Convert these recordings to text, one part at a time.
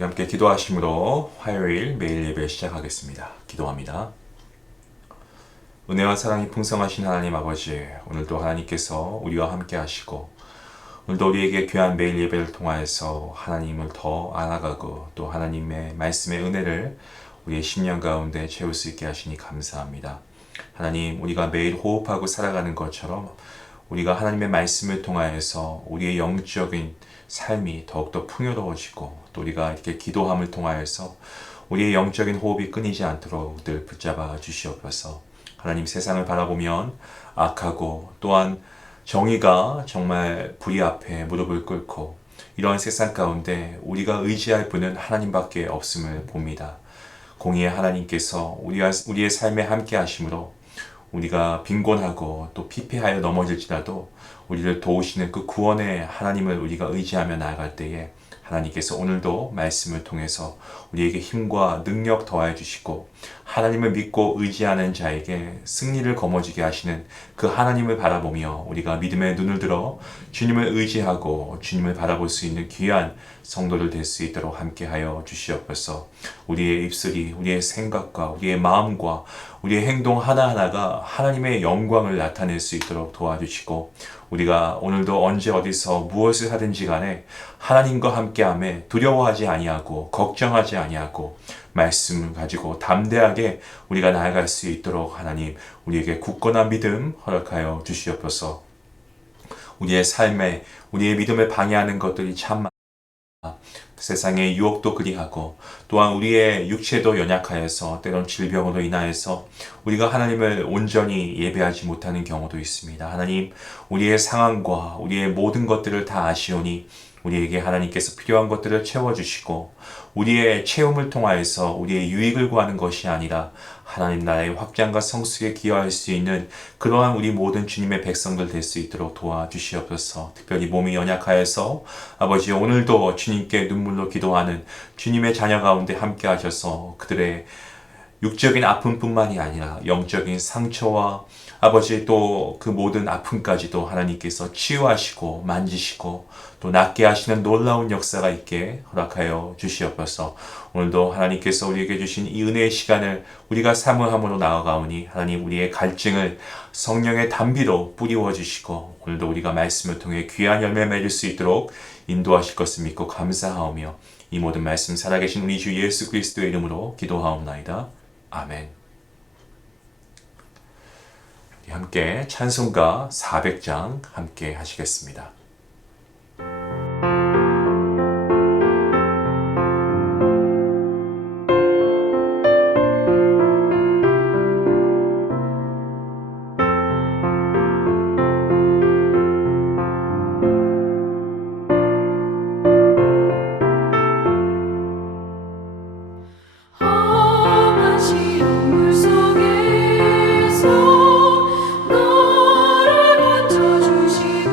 우리 함께 기도하심으로 화요일 매일 예배 시작하겠습니다. 기도합니다. 은혜와 사랑이 풍성하신 하나님 아버지, 오늘도 하나님께서 우리와 함께 하시고 오늘도 우리에게 귀한 매일 예배를 통하여서 하나님을 더 알아가고 또 하나님의 말씀의 은혜를 우리의 심령 가운데 채울 수 있게 하시니 감사합니다. 하나님, 우리가 매일 호흡하고 살아가는 것처럼 우리가 하나님의 말씀을 통하여서 우리의 영적인 삶이 더욱더 풍요로워지고 또 우리가 이렇게 기도함을 통하여서 우리의 영적인 호흡이 끊이지 않도록 늘 붙잡아 주시옵소서. 하나님, 세상을 바라보면 악하고 또한 정의가 정말 불의 앞에 무릎을 꿇고 이러한 세상 가운데 우리가 의지할 분은 하나님밖에 없음을 봅니다. 공의의 하나님께서 우리의 삶에 함께 하심으로 우리가 빈곤하고 또 피폐하여 넘어질지라도 우리를 도우시는 그 구원의 하나님을 우리가 의지하며 나아갈 때에 하나님께서 오늘도 말씀을 통해서 우리에게 힘과 능력 더하여 주시고 하나님을 믿고 의지하는 자에게 승리를 거머쥐게 하시는 그 하나님을 바라보며 우리가 믿음의 눈을 들어 주님을 의지하고 주님을 바라볼 수 있는 귀한 성도들 될 수 있도록 함께하여 주시옵소서. 우리의 입술이 우리의 생각과 우리의 마음과 우리의 행동 하나하나가 하나님의 영광을 나타낼 수 있도록 도와주시고 우리가 오늘도 언제 어디서 무엇을 하든지 간에 하나님과 함께함에 두려워하지 아니하고 걱정하지 아니하고 말씀을 가지고 담대하게 우리가 나아갈 수 있도록 하나님 우리에게 굳건한 믿음 허락하여 주시옵소서. 우리의 삶에 우리의 믿음을 방해하는 것들이 참 세상의 유혹도 그리하고 또한 우리의 육체도 연약하여서 때론 질병으로 인하여서 우리가 하나님을 온전히 예배하지 못하는 경우도 있습니다. 하나님, 우리의 상황과 우리의 모든 것들을 다 아시오니 우리에게 하나님께서 필요한 것들을 채워주시고 우리의 체험을 통하여서 우리의 유익을 구하는 것이 아니라 하나님 나라의 확장과 성숙에 기여할 수 있는 그러한 우리 모든 주님의 백성들 될 수 있도록 도와주시옵소서. 특별히 몸이 연약하여서 아버지 오늘도 주님께 눈물로 기도하는 주님의 자녀 가운데 함께 하셔서 그들의 육적인 아픔뿐만이 아니라 영적인 상처와 아버지 또 그 모든 아픔까지도 하나님께서 치유하시고 만지시고 또 낫게 하시는 놀라운 역사가 있게 허락하여 주시옵소서. 오늘도 하나님께서 우리에게 주신 이 은혜의 시간을 우리가 사모함으로 나아가오니 하나님 우리의 갈증을 성령의 담비로 뿌리워 주시고 오늘도 우리가 말씀을 통해 귀한 열매 맺을 수 있도록 인도하실 것을 믿고 감사하오며 이 모든 말씀 살아계신 우리 주 예수 그리스도의 이름으로 기도하옵나이다. 아멘. 함께 찬송가 400장 함께 하시겠습니다. 물속에서 너를 건져주시고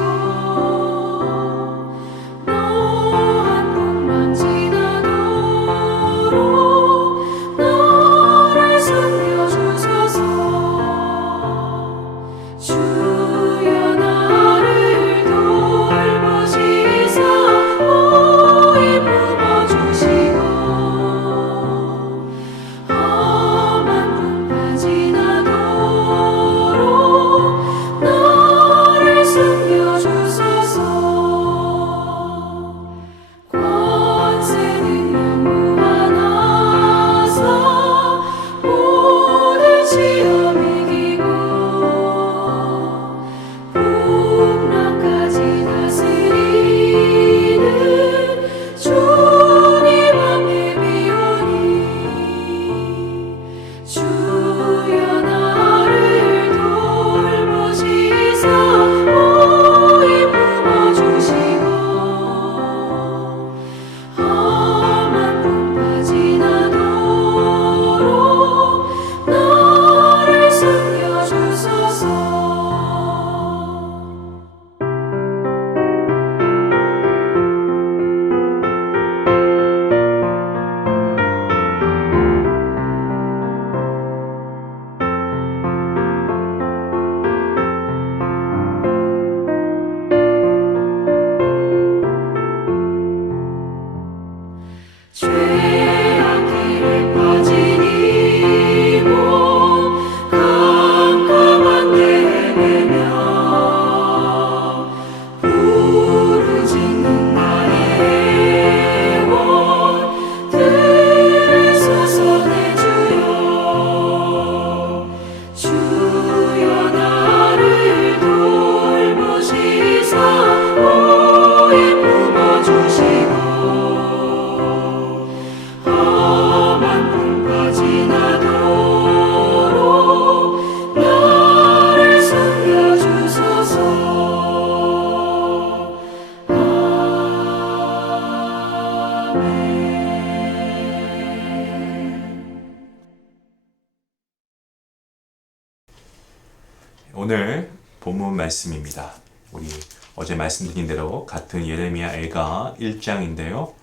오늘 본문 말씀입니다. 우리 어제 말씀드린 대로 같은 예레미야 애가 1장인데요.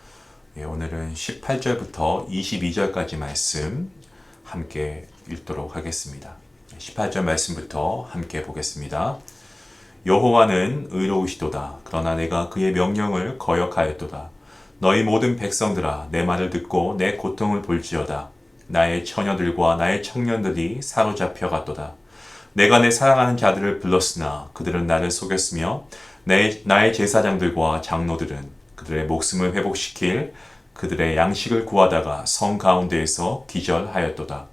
오늘은 18절부터 22절까지 말씀 함께 읽도록 하겠습니다. 18절 말씀부터 함께 보겠습니다. 여호와는 의로우시도다. 그러나 내가 그의 명령을 거역하였도다. 너희 모든 백성들아 내 말을 듣고 내 고통을 볼지어다. 나의 처녀들과 나의 청년들이 사로잡혀 갔도다. 내가 내 사랑하는 자들을 불렀으나 그들은 나를 속였으며 나의 제사장들과 장로들은 그들의 목숨을 회복시킬 그들의 양식을 구하다가 성 가운데에서 기절하였도다.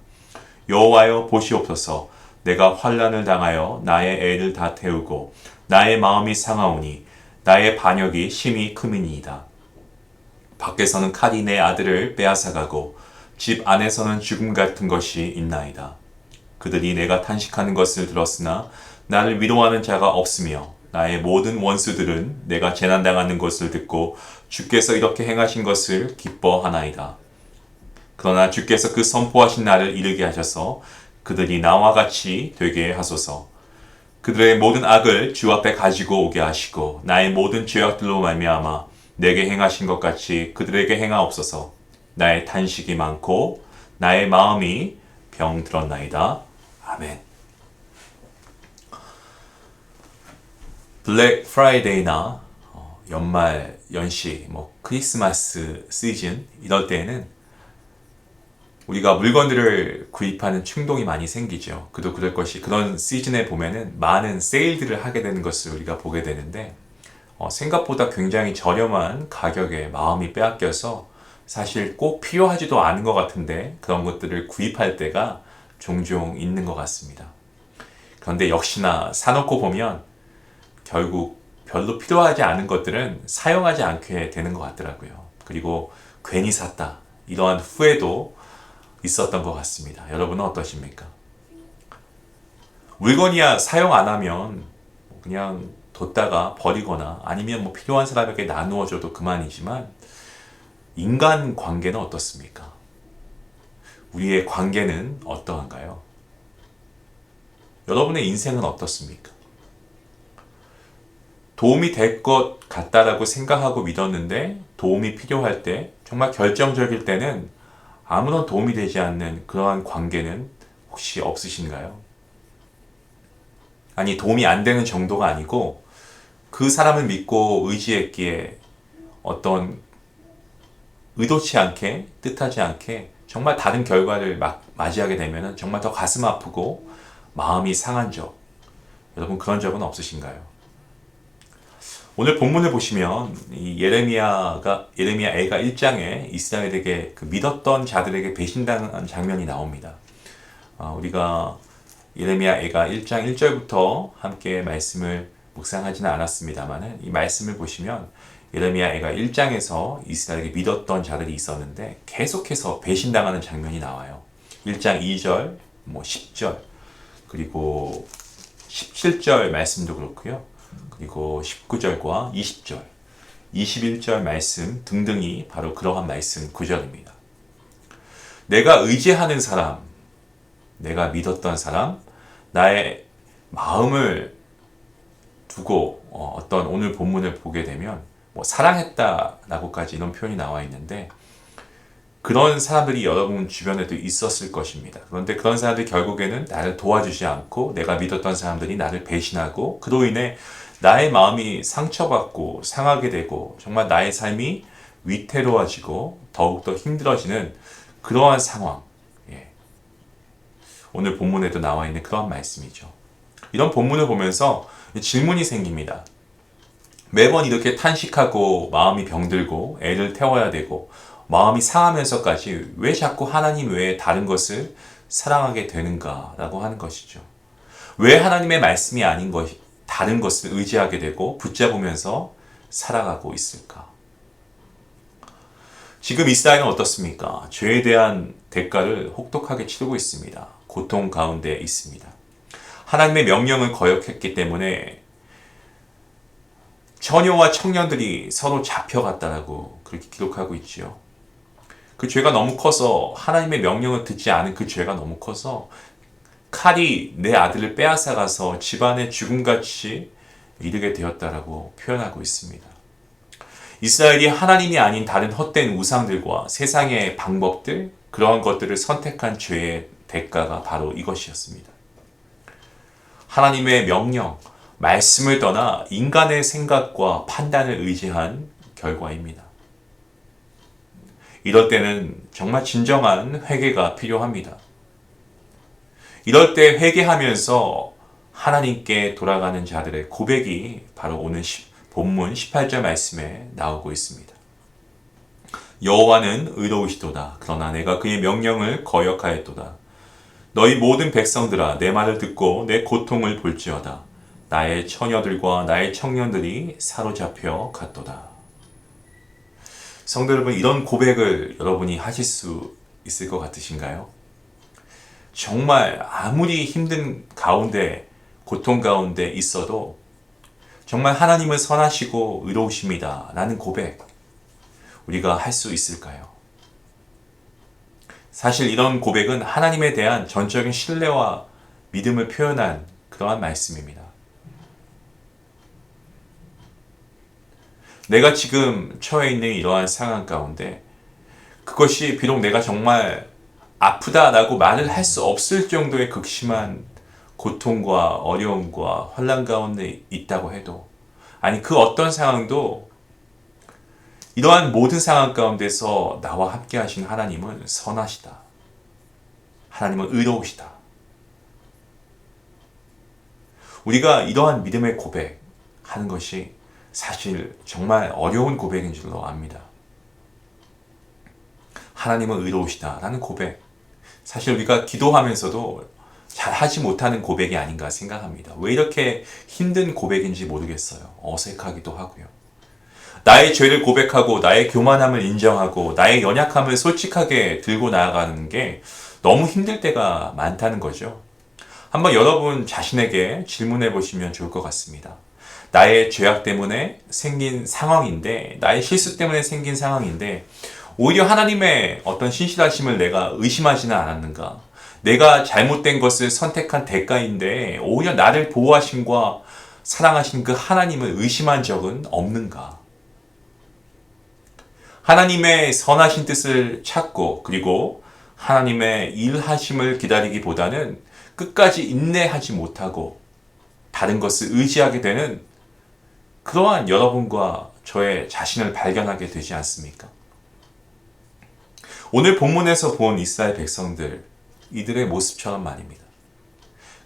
여호와여 보시옵소서. 내가 환난을 당하여 나의 애를 다 태우고 나의 마음이 상하오니 나의 반역이 심히 크미니이다. 밖에서는 칼이 내 아들을 빼앗아가고 집 안에서는 죽음 같은 것이 있나이다. 그들이 내가 탄식하는 것을 들었으나 나를 위로하는 자가 없으며 나의 모든 원수들은 내가 재난당하는 것을 듣고 주께서 이렇게 행하신 것을 기뻐하나이다. 그러나 주께서 그 선포하신 날을 이르게 하셔서 그들이 나와 같이 되게 하소서. 그들의 모든 악을 주 앞에 가지고 오게 하시고 나의 모든 죄악들로 말미암아 내게 행하신 것 같이 그들에게 행하옵소서. 나의 탄식이 많고 나의 마음이 병들었나이다. 아멘. 블랙 프라이데이나 연말 연시, 크리스마스 시즌 이럴 때에는 우리가 물건들을 구입하는 충동이 많이 생기죠. 그도 그럴 것이 그런 시즌에 보면은 많은 세일들을 하게 되는 것을 우리가 보게 되는데 생각보다 굉장히 저렴한 가격에 마음이 빼앗겨서 사실 꼭 필요하지도 않은 것 같은데 그런 것들을 구입할 때가 종종 있는 것 같습니다. 그런데 역시나 사놓고 보면 결국 별로 필요하지 않은 것들은 사용하지 않게 되는 것 같더라고요. 그리고 괜히 샀다. 이러한 후회도 있었던 것 같습니다. 여러분은 어떠십니까? 물건이야 사용 안 하면 그냥 뒀다가 버리거나 아니면 필요한 사람에게 나누어 줘도 그만이지만 인간 관계는 어떻습니까? 우리의 관계는 어떠한가요? 여러분의 인생은 어떻습니까? 도움이 될 것 같다라고 생각하고 믿었는데 도움이 필요할 때 정말 결정적일 때는 아무런 도움이 되지 않는 그러한 관계는 혹시 없으신가요? 아니 도움이 안 되는 정도가 아니고 그 사람을 믿고 의지했기에 어떤 의도치 않게 뜻하지 않게 정말 다른 결과를 맞이하게 되면 정말 더 가슴 아프고 마음이 상한 적 여러분 그런 적은 없으신가요? 오늘 본문을 보시면 이 예레미야 애가 1장에 이스라엘에게 믿었던 자들에게 배신당한 장면이 나옵니다. 우리가 예레미야 애가 1장 1절부터 함께 말씀을 묵상하지는 않았습니다만 이 말씀을 보시면 예레미야 애가 1장에서 이스라엘에게 믿었던 자들이 있었는데 계속해서 배신당하는 장면이 나와요. 1장 2절, 10절, 그리고 17절 말씀도 그렇고요. 그리고 19절과 20절, 21절 말씀 등등이 바로 그러한 말씀 구절입니다. 내가 의지하는 사람, 내가 믿었던 사람, 나의 마음을 두고 어떤 오늘 본문을 보게 되면 사랑했다라고까지 이런 표현이 나와 있는데 그런 사람들이 여러분 주변에도 있었을 것입니다. 그런데 그런 사람들이 결국에는 나를 도와주지 않고 내가 믿었던 사람들이 나를 배신하고 그로 인해 나의 마음이 상처받고 상하게 되고 정말 나의 삶이 위태로워지고 더욱더 힘들어지는 그러한 상황. 오늘 본문에도 나와 있는 그러한 말씀이죠. 이런 본문을 보면서 질문이 생깁니다. 매번 이렇게 탄식하고 마음이 병들고 애를 태워야 되고 마음이 상하면서까지 왜 자꾸 하나님 외에 다른 것을 사랑하게 되는가라고 하는 것이죠. 왜 하나님의 말씀이 아닌 다른 것을 의지하게 되고 붙잡으면서 살아가고 있을까? 지금 이스라엘은 어떻습니까? 죄에 대한 대가를 혹독하게 치르고 있습니다. 고통 가운데 있습니다. 하나님의 명령을 거역했기 때문에 처녀와 청년들이 서로 잡혀갔다라고 그렇게 기록하고 있지요. 그 죄가 너무 커서 하나님의 명령을 듣지 않은 그 죄가 너무 커서 칼이 내 아들을 빼앗아가서 집안의 죽음같이 이르게 되었다라고 표현하고 있습니다. 이스라엘이 하나님이 아닌 다른 헛된 우상들과 세상의 방법들, 그러한 것들을 선택한 죄의 대가가 바로 이것이었습니다. 하나님의 명령, 말씀을 떠나 인간의 생각과 판단을 의지한 결과입니다. 이럴 때는 정말 진정한 회개가 필요합니다. 이럴 때 회개하면서 하나님께 돌아가는 자들의 고백이 바로 오늘 본문 18절 말씀에 나오고 있습니다. 여호와는 의로우시도다. 그러나 내가 그의 명령을 거역하였도다. 너희 모든 백성들아 내 말을 듣고 내 고통을 볼지어다. 나의 처녀들과 나의 청년들이 사로잡혀 갔도다. 성도 여러분, 이런 고백을 여러분이 하실 수 있을 것 같으신가요? 정말 아무리 힘든 가운데, 고통 가운데 있어도 정말 하나님은 선하시고 의로우십니다 라는 고백 우리가 할 수 있을까요? 사실 이런 고백은 하나님에 대한 전적인 신뢰와 믿음을 표현한 그러한 말씀입니다. 내가 지금 처해 있는 이러한 상황 가운데 그것이 비록 내가 정말 아프다라고 말을 할 수 없을 정도의 극심한 고통과 어려움과 환난 가운데 있다고 해도, 아니 그 어떤 상황도 이러한 모든 상황 가운데서 나와 함께 하신 하나님은 선하시다. 하나님은 의로우시다. 우리가 이러한 믿음의 고백하는 것이 사실 정말 어려운 고백인 줄로 압니다. 하나님은 의로우시다 라는 고백, 사실 우리가 기도하면서도 잘 하지 못하는 고백이 아닌가 생각합니다. 왜 이렇게 힘든 고백인지 모르겠어요. 어색하기도 하고요. 나의 죄를 고백하고 나의 교만함을 인정하고 나의 연약함을 솔직하게 들고 나아가는 게 너무 힘들 때가 많다는 거죠. 한번 여러분 자신에게 질문해 보시면 좋을 것 같습니다. 나의 죄악 때문에 생긴 상황인데, 나의 실수 때문에 생긴 상황인데 오히려 하나님의 어떤 신실하심을 내가 의심하지는 않았는가? 내가 잘못된 것을 선택한 대가인데 오히려 나를 보호하심과 사랑하신 그 하나님을 의심한 적은 없는가? 하나님의 선하신 뜻을 찾고 그리고 하나님의 일하심을 기다리기보다는 끝까지 인내하지 못하고 다른 것을 의지하게 되는 그러한 여러분과 저의 자신을 발견하게 되지 않습니까? 오늘 본문에서 본 이스라엘 백성들, 이들의 모습처럼 말입니다.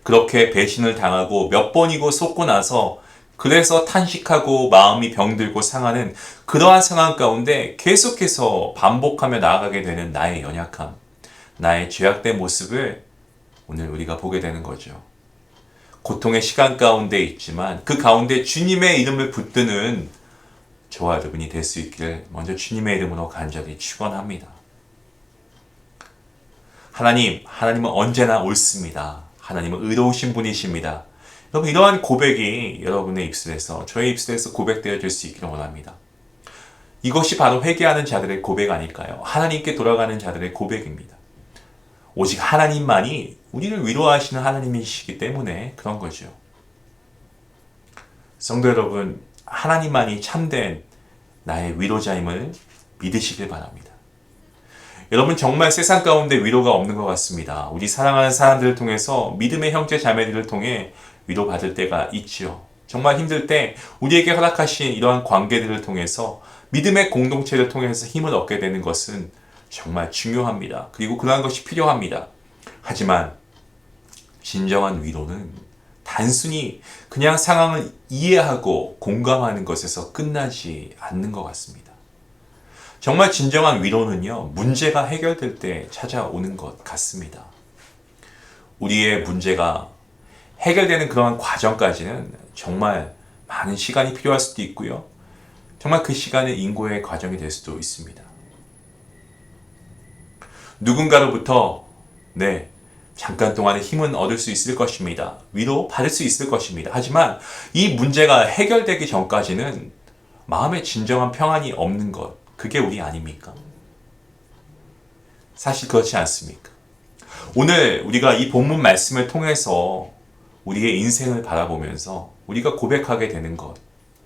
그렇게 배신을 당하고 몇 번이고 속고 나서 그래서 탄식하고 마음이 병들고 상하는 그러한 상황 가운데 계속해서 반복하며 나아가게 되는 나의 연약함, 나의 죄악된 모습을 오늘 우리가 보게 되는 거죠. 고통의 시간 가운데 있지만 그 가운데 주님의 이름을 붙드는 저와 여러분이 될 수 있기를 먼저 주님의 이름으로 간절히 축원합니다. 하나님은 언제나 옳습니다. 하나님은 의로우신 분이십니다. 여러분, 이러한 고백이 여러분의 입술에서, 저의 입술에서 고백되어질 수 있기를 원합니다. 이것이 바로 회개하는 자들의 고백 아닐까요? 하나님께 돌아가는 자들의 고백입니다. 오직 하나님만이 우리를 위로하시는 하나님이시기 때문에 그런 거죠. 성도 여러분, 하나님만이 참된 나의 위로자임을 믿으시길 바랍니다. 여러분, 정말 세상 가운데 위로가 없는 것 같습니다. 우리 사랑하는 사람들을 통해서, 믿음의 형제 자매들을 통해 위로받을 때가 있지요. 정말 힘들 때 우리에게 허락하신 이러한 관계들을 통해서, 믿음의 공동체를 통해서 힘을 얻게 되는 것은 정말 중요합니다. 그리고 그러한 것이 필요합니다. 하지만 진정한 위로는 단순히 그냥 상황을 이해하고 공감하는 것에서 끝나지 않는 것 같습니다. 정말 진정한 위로는요, 문제가 해결될 때 찾아오는 것 같습니다. 우리의 문제가 해결되는 그런 과정까지는 정말 많은 시간이 필요할 수도 있고요. 정말 그 시간은 인고의 과정이 될 수도 있습니다. 누군가로부터 잠깐 동안의 힘은 얻을 수 있을 것입니다. 위로 받을 수 있을 것입니다. 하지만 이 문제가 해결되기 전까지는 마음에 진정한 평안이 없는 것, 그게 우리 아닙니까? 사실 그렇지 않습니까? 오늘 우리가 이 본문 말씀을 통해서 우리의 인생을 바라보면서 우리가 고백하게 되는 것,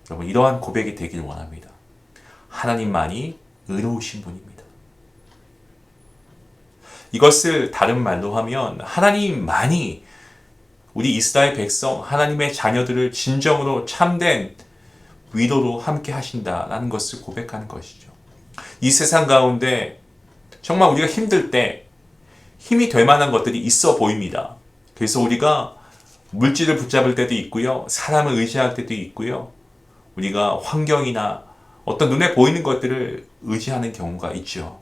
여러분 이러한 고백이 되길 원합니다. 하나님만이 의로우신 분입니다. 이것을 다른 말로 하면 하나님만이 우리 이스라엘 백성, 하나님의 자녀들을 진정으로 참된 위로로 함께 하신다라는 것을 고백하는 것이죠. 이 세상 가운데 정말 우리가 힘들 때 힘이 될 만한 것들이 있어 보입니다. 그래서 우리가 물질을 붙잡을 때도 있고요. 사람을 의지할 때도 있고요. 우리가 환경이나 어떤 눈에 보이는 것들을 의지하는 경우가 있죠.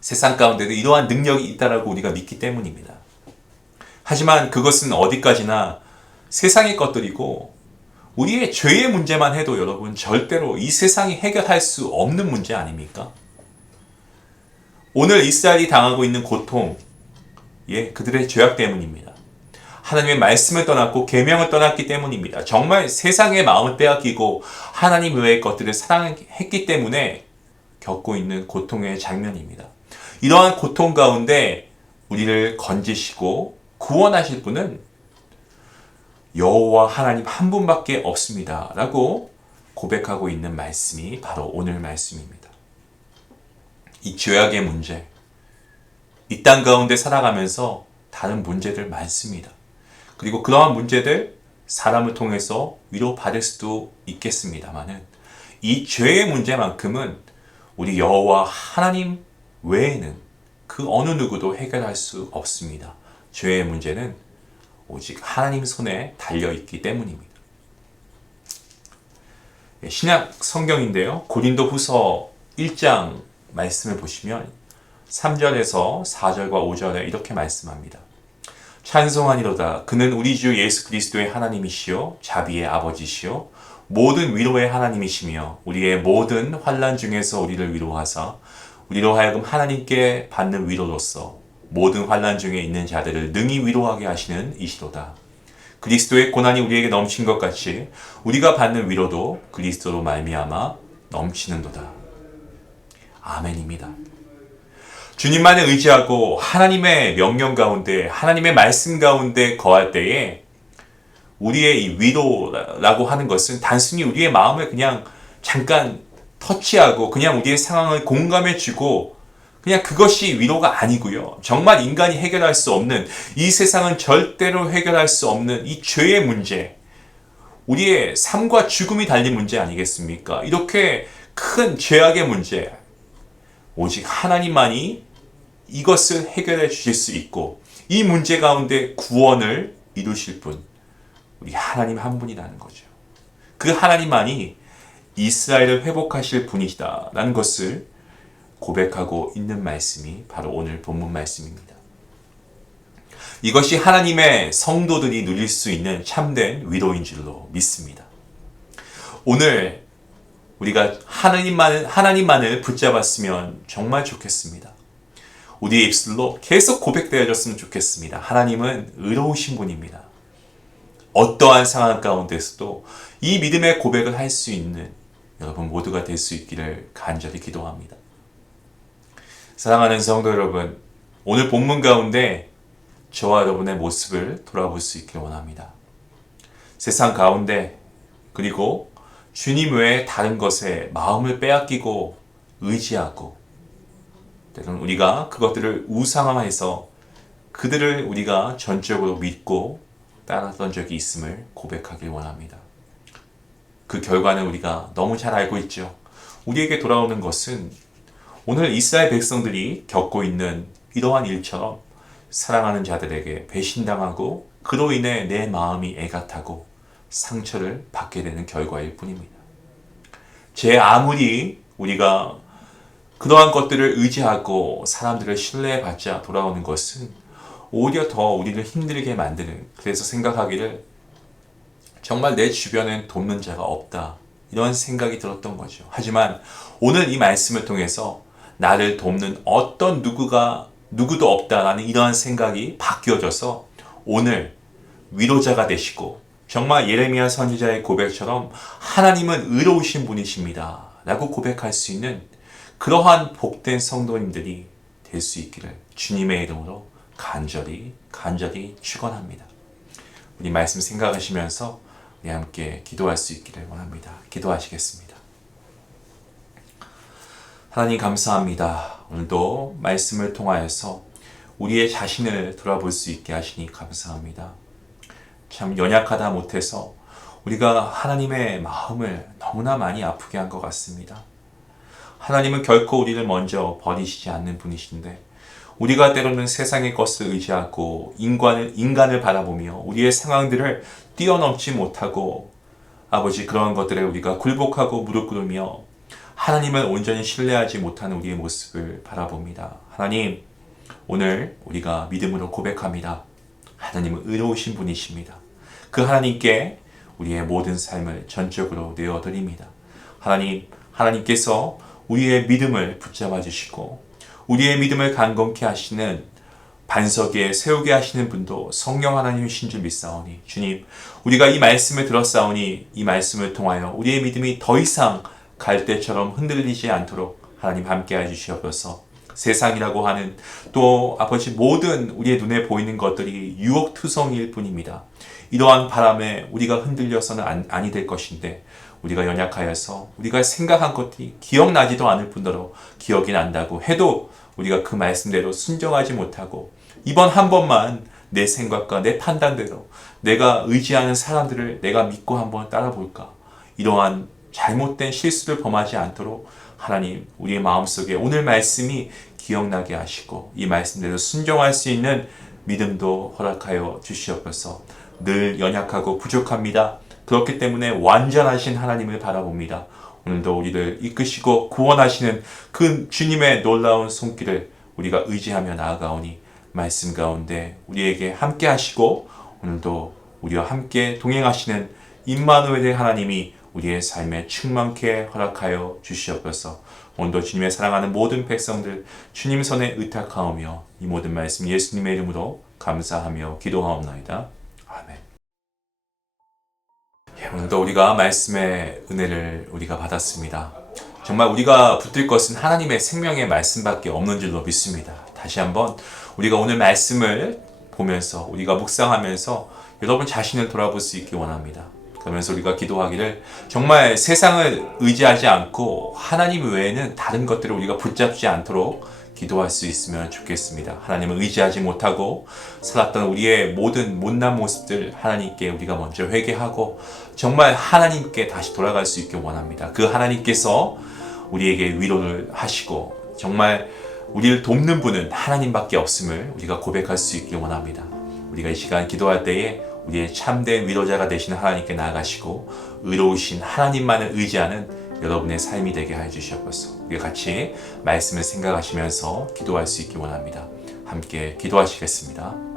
세상 가운데도 이러한 능력이 있다라고 우리가 믿기 때문입니다. 하지만 그것은 어디까지나 세상의 것들이고 우리의 죄의 문제만 해도 여러분 절대로 이 세상이 해결할 수 없는 문제 아닙니까? 오늘 이스라엘이 당하고 있는 고통, 그들의 죄악 때문입니다. 하나님의 말씀을 떠났고 계명을 떠났기 때문입니다. 정말 세상의 마음을 빼앗기고 하나님 외의 것들을 사랑했기 때문에 겪고 있는 고통의 장면입니다. 이러한 고통 가운데 우리를 건지시고 구원하실 분은 여호와 하나님 한 분밖에 없습니다. 라고 고백하고 있는 말씀이 바로 오늘 말씀입니다. 이 죄악의 문제, 이 땅 가운데 살아가면서 다른 문제들 많습니다. 그리고 그러한 문제들 사람을 통해서 위로받을 수도 있겠습니다만은 이 죄의 문제만큼은 우리 여호와 하나님 외에는 그 어느 누구도 해결할 수 없습니다. 죄의 문제는 오직 하나님 손에 달려있기 때문입니다. 신약 성경인데요. 고린도 후서 1장 말씀을 보시면 3절에서 4절과 5절에 이렇게 말씀합니다. 찬송하니로다. 그는 우리 주 예수 그리스도의 하나님이시요 자비의 아버지시요 모든 위로의 하나님이시며 우리의 모든 환난 중에서 우리를 위로하사 우리로 하여금 하나님께 받는 위로로서 모든 환난 중에 있는 자들을 능히 위로하게 하시는 이시로다. 그리스도의 고난이 우리에게 넘친 것 같이 우리가 받는 위로도 그리스도로 말미암아 넘치는도다. 아멘입니다. 주님만을 의지하고 하나님의 명령 가운데 하나님의 말씀 가운데 거할 때에 우리의 이 위로라고 하는 것은 단순히 우리의 마음을 그냥 잠깐 터치하고 그냥 우리의 상황을 공감해주고 그냥 그것이 위로가 아니고요. 정말 인간이 해결할 수 없는 이 세상은 절대로 해결할 수 없는 이 죄의 문제, 우리의 삶과 죽음이 달린 문제 아니겠습니까? 이렇게 큰 죄악의 문제, 오직 하나님만이 이것을 해결해 주실 수 있고 이 문제 가운데 구원을 이루실 분, 우리 하나님 한 분이라는 거죠. 그 하나님만이 이스라엘을 회복하실 분이시다라는 것을 고백하고 있는 말씀이 바로 오늘 본문 말씀입니다. 이것이 하나님의 성도들이 누릴 수 있는 참된 위로인 줄로 믿습니다. 오늘 우리가 하나님만을 붙잡았으면 정말 좋겠습니다. 우리의 입술로 계속 고백되어졌으면 좋겠습니다. 하나님은 의로우신 분입니다. 어떠한 상황 가운데서도 이 믿음의 고백을 할 수 있는 여러분 모두가 될 수 있기를 간절히 기도합니다. 사랑하는 성도 여러분, 오늘 본문 가운데 저와 여러분의 모습을 돌아볼 수 있기를 원합니다. 세상 가운데 그리고 주님 외에 다른 것에 마음을 빼앗기고 의지하고 때로는 우리가 그것들을 우상화해서 그들을 우리가 전적으로 믿고 따랐던 적이 있음을 고백하길 원합니다. 그 결과는 우리가 너무 잘 알고 있죠. 우리에게 돌아오는 것은 오늘 이스라엘 백성들이 겪고 있는 이러한 일처럼 사랑하는 자들에게 배신당하고 그로 인해 내 마음이 애같하고 상처를 받게 되는 결과일 뿐입니다. 아무리 우리가 그러한 것들을 의지하고 사람들을 신뢰해봤자 돌아오는 것은 오히려 더 우리를 힘들게 만드는, 그래서 생각하기를 정말 내 주변엔 돕는 자가 없다 이런 생각이 들었던 거죠. 하지만 오늘 이 말씀을 통해서 나를 돕는 어떤 누구가 누구도 없다라는 이러한 생각이 바뀌어져서 오늘 위로자가 되시고 정말 예레미야 선지자의 고백처럼 하나님은 의로우신 분이십니다 라고 고백할 수 있는 그러한 복된 성도님들이 될 수 있기를 주님의 이름으로 간절히 축원합니다. 우리 말씀 생각하시면서 우리 함께 기도할 수 있기를 원합니다. 기도하시겠습니다. 하나님 감사합니다. 오늘도 말씀을 통하여서 우리의 자신을 돌아볼 수 있게 하시니 감사합니다. 참 연약하다 못해서 우리가 하나님의 마음을 너무나 많이 아프게 한 것 같습니다. 하나님은 결코 우리를 먼저 버리시지 않는 분이신데 우리가 때로는 세상의 것을 의지하고 인간을 바라보며 우리의 상황들을 뛰어넘지 못하고 아버지 그러한 것들에 우리가 굴복하고 무릎 꿇으며 하나님을 온전히 신뢰하지 못하는 우리의 모습을 바라봅니다. 하나님, 오늘 우리가 믿음으로 고백합니다. 하나님은 의로우신 분이십니다. 그 하나님께 우리의 모든 삶을 전적으로 내어드립니다. 하나님께서 우리의 믿음을 붙잡아 주시고 우리의 믿음을 강건케 하시는 반석에 세우게 하시는 분도 성령 하나님이신 줄 믿사오니 주님, 우리가 이 말씀을 들었사오니 이 말씀을 통하여 우리의 믿음이 더 이상 갈대처럼 흔들리지 않도록 하나님 함께해 주시옵소서. 세상이라고 하는 또 아버지 모든 우리의 눈에 보이는 것들이 유혹투성이일 뿐입니다. 이러한 바람에 우리가 흔들려서는 아니 될 것인데 우리가 연약하여서 우리가 생각한 것이 기억나지도 않을 뿐더러 기억이 난다고 해도 우리가 그 말씀대로 순종하지 못하고 이번 한 번만 내 생각과 내 판단대로 내가 의지하는 사람들을 내가 믿고 한번 따라볼까, 이러한 잘못된 실수를 범하지 않도록 하나님 우리의 마음속에 오늘 말씀이 기억나게 하시고 이 말씀대로 순종할 수 있는 믿음도 허락하여 주시옵소서. 늘 연약하고 부족합니다. 그렇기 때문에 완전하신 하나님을 바라봅니다. 오늘도 우리를 이끄시고 구원하시는 그 주님의 놀라운 손길을 우리가 의지하며 나아가오니 말씀 가운데 우리에게 함께 하시고 오늘도 우리와 함께 동행하시는 임마누엘의 하나님이 우리의 삶에 충만케 허락하여 주시옵소서. 오늘도 주님의 사랑하는 모든 백성들 주님 손에 의탁하오며 이 모든 말씀 예수님의 이름으로 감사하며 기도하옵나이다. 아멘. 오늘도 우리가 말씀의 은혜를 우리가 받았습니다. 정말 우리가 붙들 것은 하나님의 생명의 말씀밖에 없는 줄로 믿습니다. 다시 한번 우리가 오늘 말씀을 보면서 우리가 묵상하면서 여러분 자신을 돌아볼 수 있기 원합니다. 그러면서 우리가 기도하기를 정말 세상을 의지하지 않고 하나님 외에는 다른 것들을 우리가 붙잡지 않도록 기도할 수 있으면 좋겠습니다. 하나님을 의지하지 못하고 살았던 우리의 모든 못난 모습들 하나님께 우리가 먼저 회개하고 정말 하나님께 다시 돌아갈 수 있길 원합니다. 그 하나님께서 우리에게 위로를 하시고 정말 우리를 돕는 분은 하나님밖에 없음을 우리가 고백할 수 있길 원합니다. 우리가 이 시간 기도할 때에 우리의 참된 위로자가 되시는 하나님께 나아가시고 의로우신 하나님만을 의지하는 여러분의 삶이 되게 하여 주시옵소서. 우리가 같이 말씀을 생각하시면서 기도할 수 있기 원합니다. 함께 기도하시겠습니다.